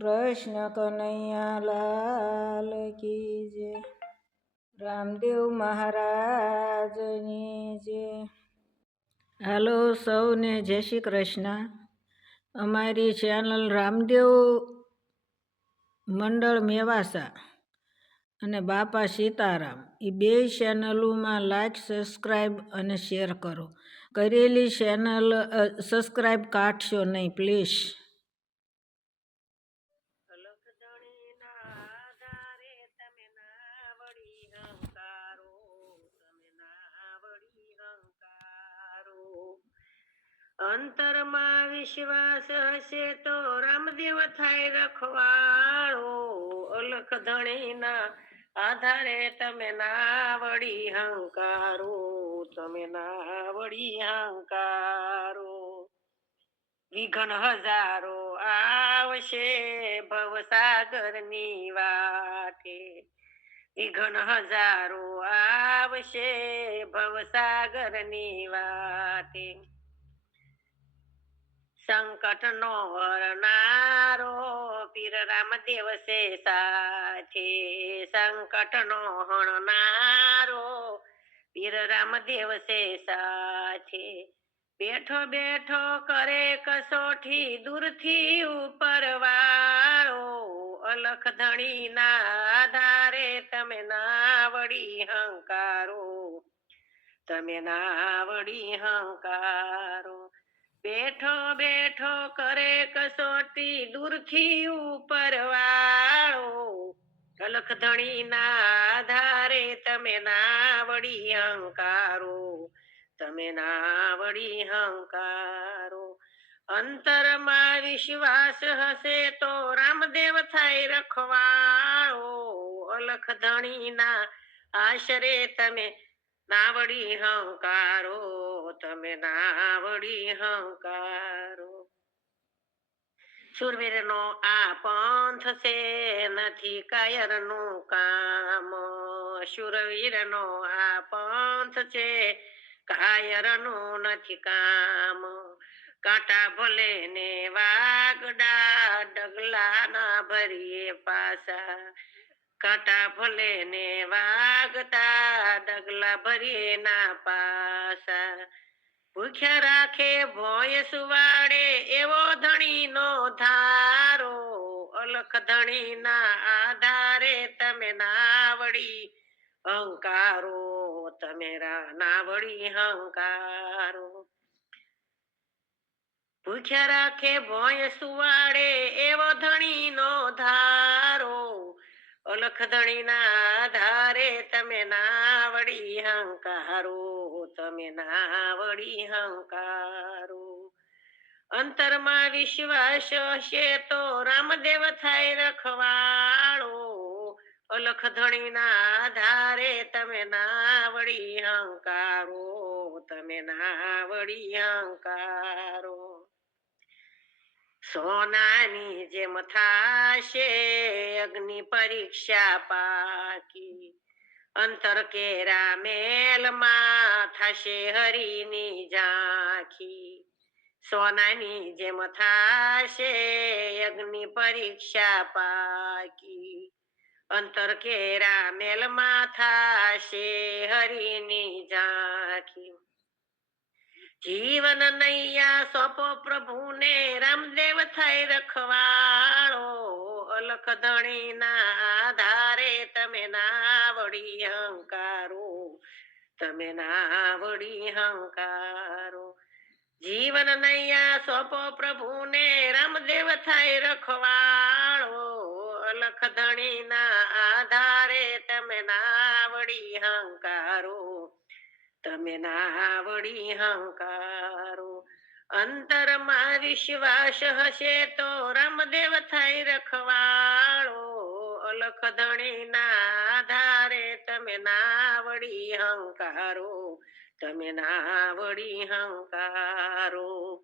કૃષ્ણ કનૈયા લાલ કી જય. રામદેવ મહારાજની જય. હાલો સૌને જય શ્રી કૃષ્ણ. અમારી ચેનલ રામદેવ મંડળ મેવાસા અને બાપા સીતારામ. એ બે ચેનલોમાં લાઈક સબસ્ક્રાઈબ અને શેર કરો. કરેલી ચેનલ સબસ્ક્રાઈબ કાઢશો નહીં પ્લીઝ અંતરમાં વિશ્વાસ હશે તો રામદેવ થાય રખવાળો અલખ ધણીના આધારે તમે ના વળી હંકારો, તમે ના વળી હંકારો. વિઘન હજારો આવશે ભવસાગરની વાટે. વિઘન હજારો આવશે ભવસાગરની વાટે. સંકટ નો હરનારો પીર રામદેવ છે. સાથે સંકટ નો હણનારો પીર રામદેવ છે. સાથે બેઠો બેઠો કરે કસોઠી દૂરથી ઉપર વાળો, અલખ ધણીના આધારે તમે ના વળી હંકારો, તમે ના વળી હંકારો. બેઠો બેઠો કરે કસોટી દુર્ખી ઉપર વાળો ઢલક ધણી ના આધારે તમે ના વળી હંકારો તમે ના વળી હંકારો અંતરમાં વિશ્વાસ હશે તો રામદેવ થાય રખવાળો. અલખ ધણીના આશરે તમે ના વળી હંકારો તમે ના વળી હંકારો. સુરવીર નો આ પંથ છે નથી કાયરનું કામ. સુરવીર નો આ પંથ છે કાયરનું નથી કામ. કાંટા ભલે ને વાગડા ડગલા ના ભરીએ પાસા. કાંટા ભલે ને વાગતા ડગલા ભરીએ ના પાસા. ભૂખ્યા રાખે ભોય સુવાડે એવો ધણી નો ધારો. અલખ ધણી ના આધારે તમે નાવડી હંકારો. તમે નાવડી હંકારો. ભૂખ્યા રાખે ભોય સુવાડે એવો ધણી નો ધારો. અલખ ના આધારે તમે ના વળી હંકારો, તમે ના વળી હંકારો. અંતરમાં વિશ્વાસ હશે તો રામદેવ થાય રખવાળો. અલખ ના આધારે તમે ના વળી હંકારો, તમે ના વળી હંકારો. સોનાની જેમ થાશે અગ્નિ પરીક્ષા પાકી. અંતર કેરા મેલમાં થશે હરીની ઝાંખી. સોનાની જેમ થાશે અગ્નિ પરીક્ષા પાકી. અંતર કેરા મેલમાં થાશે હરીની ઝાંખી. જીવન નૈયા સોપો પ્રભુને, રામદેવ થઈ રખવાળો અલખ ધણી ના આધારે તમે ના વળી હંકારો તમે ના વળી હંકારો જીવન નૈયા સોપો પ્રભુને, રામદેવ થઈ રખવાળો અલખ ધણી ના આધારે તમે ના વળી હંકારો તમે ના વળી હંકારો. અંતરમાં વિશ્વાસ હશે તો રામદેવ થાય રખવાળો. અલખ ધણી ના આધારે તમે ના વળી હંકારો. તમે ના વળી હંકારો.